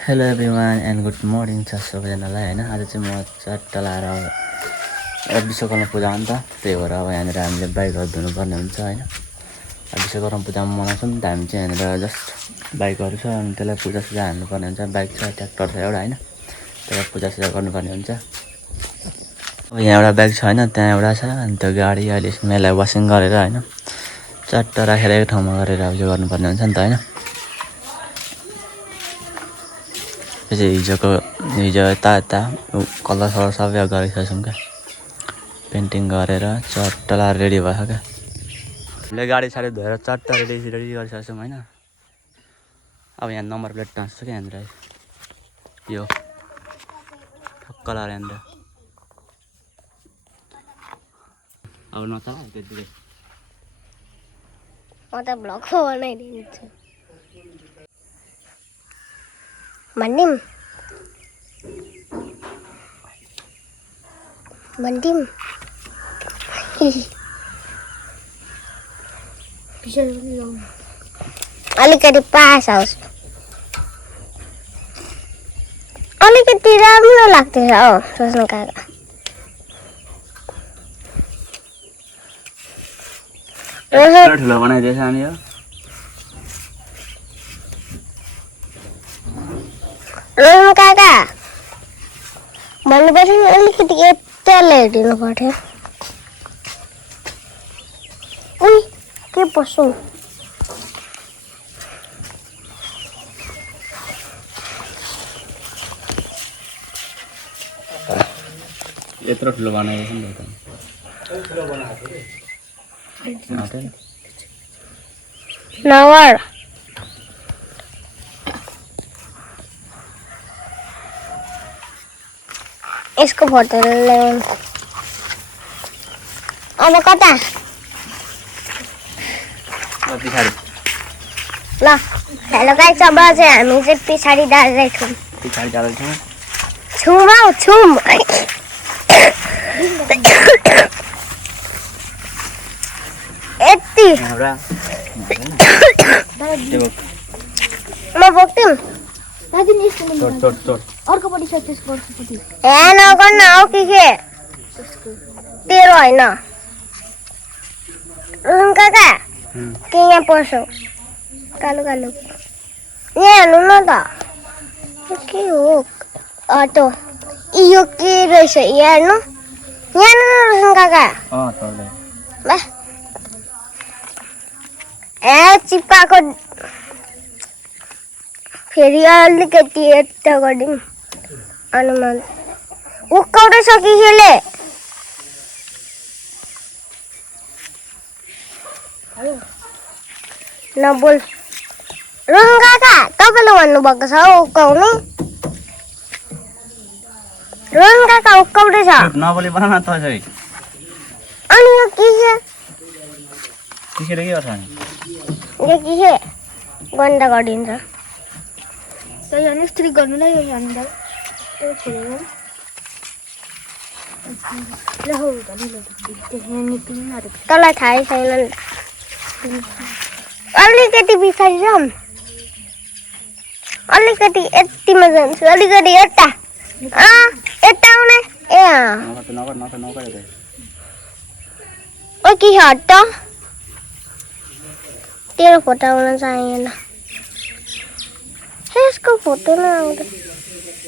Hello everyone and good morning छ सबैजनालाई होइन। आज चाहिँ म चारवटा लाएर विश्वकर्मा पूजा हो नि त, त्यही भएर अब यहाँनिर हामीले बाइकहरू धुनुपर्ने हुन्छ होइन। विश्वकर्मा पूजामा मनाउँछौँ नि त हामी चाहिँ यहाँनिर जस्ट बाइकहरू छ अनि त्यसलाई पूजासुजा हाल्नुपर्ने हुन्छ। बाइक छ, ट्र्याक्टर छ एउटा होइन, त्यसलाई पूजासुजा गर्नुपर्ने हुन्छ। अब यहाँ एउटा बाइक छ होइन, त्यहाँ एउटा छ अनि त्यो गाडी अहिले एकछिनमा यसलाई वासिङ गरेर होइन चारवटा राखेर एक ठाउँमा गरेर अब यो गर्नुपर्ने हुन्छ नि त होइन। यो चाहिँ हिजो यता कलर सबै गरिसकेको छौँ क्या, पेन्टिङ गरेर चट्टा लाएर रेडी भयो क्या। हामीले गाडी साडी धोएर चट्टा रेडी गरिसकेको छौँ होइन। अब यहाँ नम्बर प्लेट टाँच्छ क्या यहाँनिर, यो ठक्क लाएर यहाँनिर अब नचाल त्यतिकै म त भ्लग बनाइदिन्छु। भन्दिम अलिकति पास आओस्, अलिकति राम्रो लाग्दैछ हौ सोच्नु काका। ठुलो बनाइदिएछ हामी यो रोहन काका भन्नुपर्छ नि, अलिकति यता ल्याइदिनु पर्थ्यो। उही के पस्छु यत्रो ठुलो बनाइदिएछ नि त नगर। यसको फोटो ल्याउनु। अब कता पछाडि ल हेलो गाइस, अब चाहिँ हामी चाहिँ पछाडि जाँदैछौँ। पछाडि जाँदैछौँ। छुम हौ छुम। यति म बोक्थ्यौँ अर्कोपट्टि छ त्यसको अर्कोपट्टि। ए नगर्न हौ के तेरो होइन काका, के यहाँ पर्छौ कालो कालो यहाँ हेर्नु न त के हो। त यो के रहेछ यहाँ हेर्नु, यहाँ हेर्नु काका। ल ए चिप्काएको फेरि अलिकति यता गरिदिउँ। अनुमान उक्काउँदैछ कि खेले नबोल। रोहन काका तपाईँले भन्नुभएको छ हौ उक्काउनु। रोहन काका उक्काउँदैछ नबोली बना न त्यसरी। अनि यो के छ त्यसरी के गर्छ नि यो के छ गन्दा गरिदिन्छ। त यहाँ मिस्त्री गर्नु नै हो यहाँनिर यो छोडेर ल हो त्यहाँ निक्लिनु न। तँलाई थाहै छैन। अलिकति पछाडि जाउँ, अलिकति यतिमा जान्छु, अलिकति यता यता आउने। ए ओ के छ हट त, तेरो फोटो आउन चाहिएन। यसको फोटो नै आउँदै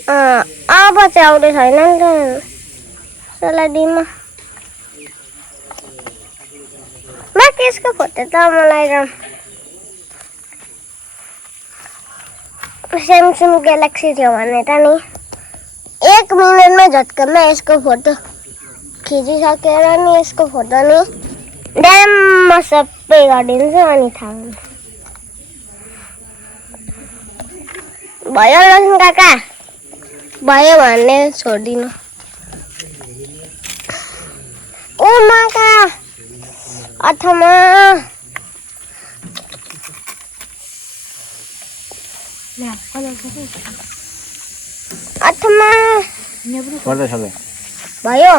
अब चाहिँ आउँदै छैन नि त। सलाइदिमा त्यसको फोटो त मलाई स्यामसङ ग्यालेक्सी थियो भने त नि 1 मिनटमा झट्कमा यसको फोटो खिचिसकेर नि यसको फोटो नि ड्याममा सबै गरिदिन्छु अनि थाहा भयो। रोशन काका भयो भने छोडिदिनु। ओ माका अथमा अथमा भयो।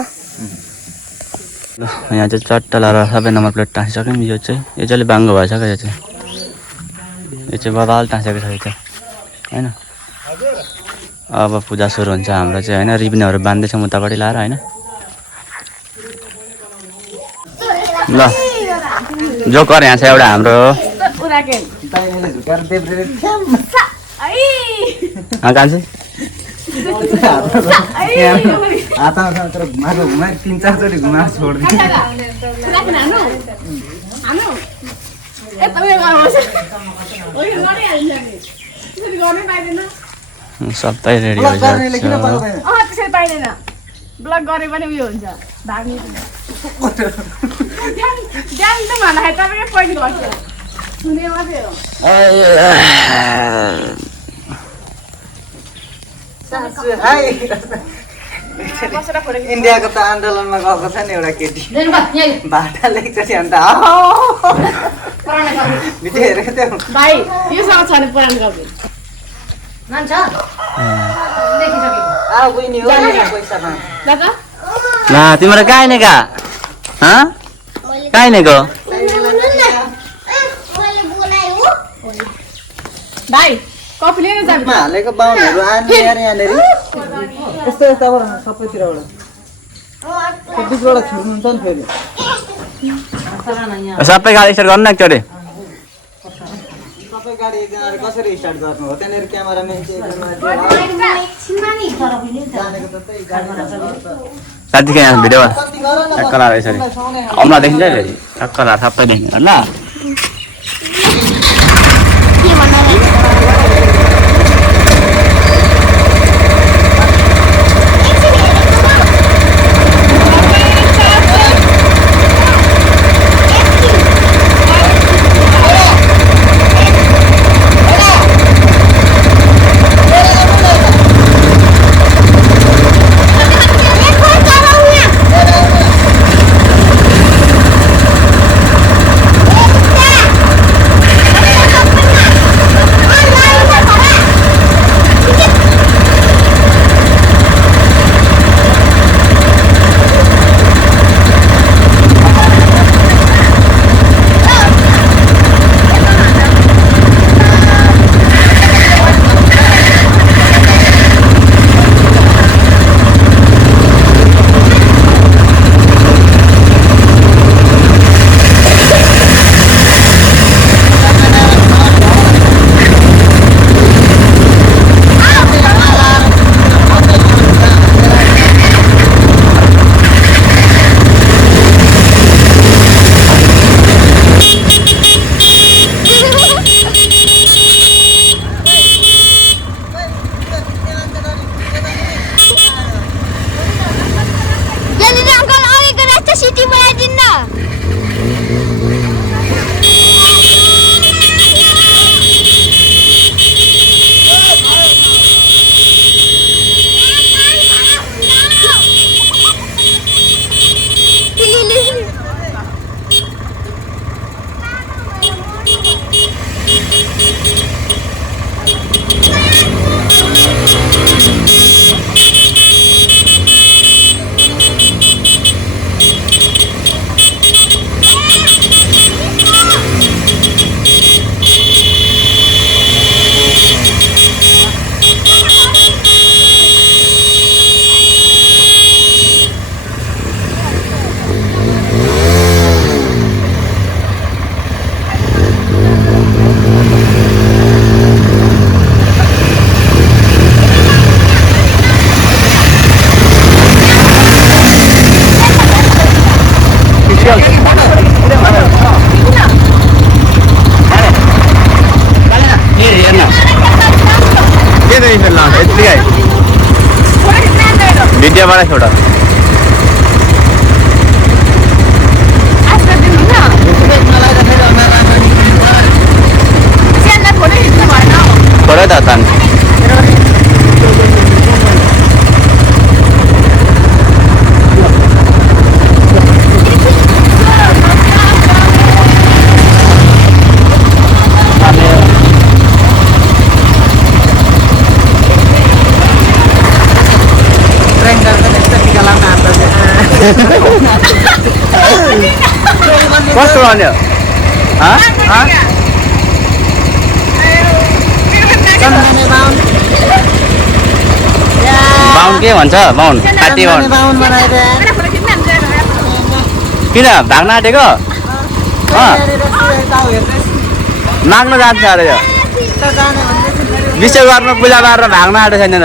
यहाँ चाहिँ चट्टा लाएर सबै नम्बर प्लेट टाँसिसक्यौँ। यो चाहिँ बाङ्गो भएछ क्या, यो चाहिँ बबाल टाँसेको छ यो चाहिँ होइन। अब पूजा सुरु हुन्छ हाम्रो चाहिँ होइन रिबनहरू बान्दैछौँ उतापट्टि लाएर होइन ल जोकर यहाँ छ एउटा हाम्रो कहाँ चाहिँ सबै रेडी त्यसरी पाइँदैन ब्लक गरे पनि उयो हुन्छ भाग्ने ध्यान त भन्दाखेरि तपाईँकै पहिलो गर्छ सुने मात्रै हो इन्डियाको त आन्दोलनमा गएको छ नि एउटा केटी भाटा लेख्छ नि अन्त भाइ योसँग छ भने पुरानो गल्ती ल तिम्रो कहाँ हिँडेका कहाँ हिँडेको भाइ कफी लिएर जानु हालेको बाहुनहरू आने यहाँनिर यस्तो यस्तो अब सबैतिरबाट बिचबाट छिर्नुहुन्छ नि फेरि सबै गाडी स्टार्ट गर्नु न एकचोटि सबै गाडी एकजनाले कसरी स्टार्ट गर्नु हो त्यहाँनिर क्यामेराम्यान चाहिँ साथीको यहाँ भिडियोमा टक्कर आएर यसरी अम्ला देखिन्छ फेरि टक्कर आएर सबै देखिन्छ ल भिडियोबाट छोड छोड त तान कस्तो भन्यो चन्दने बाहुन बाहुन के भन्छ बाहुन काटी बाहुन बाहुन बनाएर किन भाग्न आँटेको माग्न जान्छ अरे यो विषय गर्न पूजा गरेर भाग्न आँटेको छैन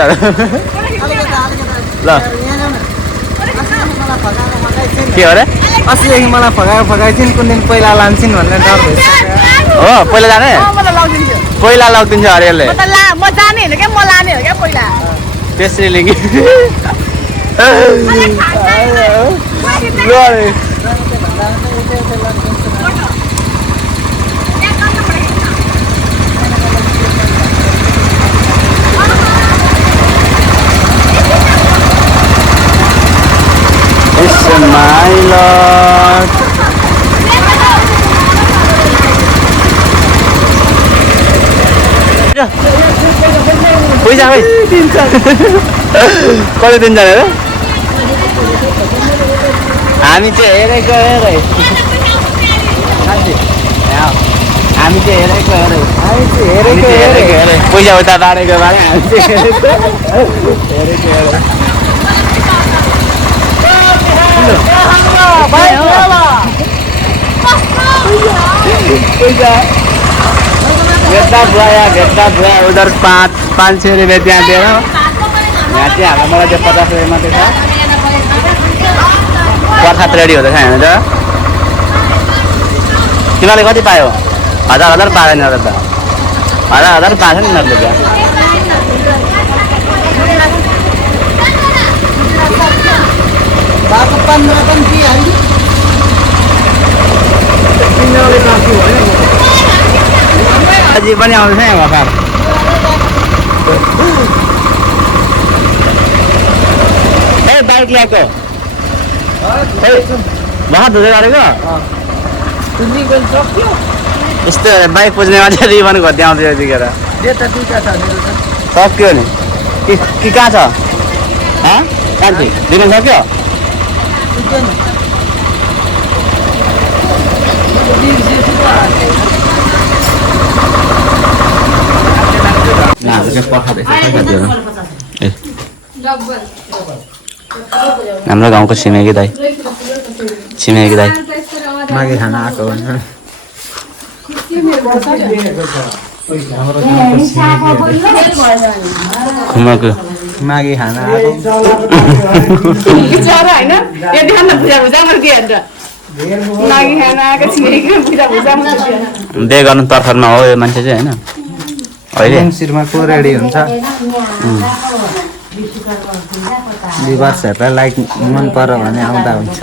ल के हो अरे अस्तिदेखि मलाई फगाइछिन् कुन दिन पहिला लान्छन् भनेर डर भइसक्यो हो पहिला जाने पहिला लगिदिन्छ अरे यसले म जाने होइन क्या म लाने हो क्या पहिला त्यसरी लिङ्गी My Lord. पैसा खै कहिले दिन्छ अरे हामी चाहिँ हेरेको हेरै हामी चाहिँ हेरेको हेरै पैसा उता बाँडेको बाँडे हामी चाहिँ हेरेको हेरै भेट्दा भुवा उधर 500 रुपियाँ त्यहाँ दिएर यहाँ चाहिँ हाम्रो मलाई त्यो 50 रुपियाँ मात्रै छ प्रसाद रेडी हुँदैछ होइन त तिमीहरूले कति पायो 1000 पाएन त 1000 पाएछ नि उनीहरूले त्यहाँ बाटो 15 पनि दिइहाल्यो अझै पनि आउँदैछ यहाँ भर्खर ए बाइक ल्याएको भर्खर धुँदै गरेको यस्तो बाइक पुज्ने मान्छे रिबन घट्दै आउँदै यतिखेर सक्यो नि कि कहाँ छ कान्छी दिन सक्यो हाम्रो गाउँको छिमेकी दाइ माघे खाना आएको खुमाको माघे खाना आएको बे गर्नु तर्खरमा हो यो मान्छे चाहिँ होइन अहिले शिरमा को रेडी हुन्छ व्युवर्सहरूलाई लाइक मन पर्यो भने आउँदा हुन्छ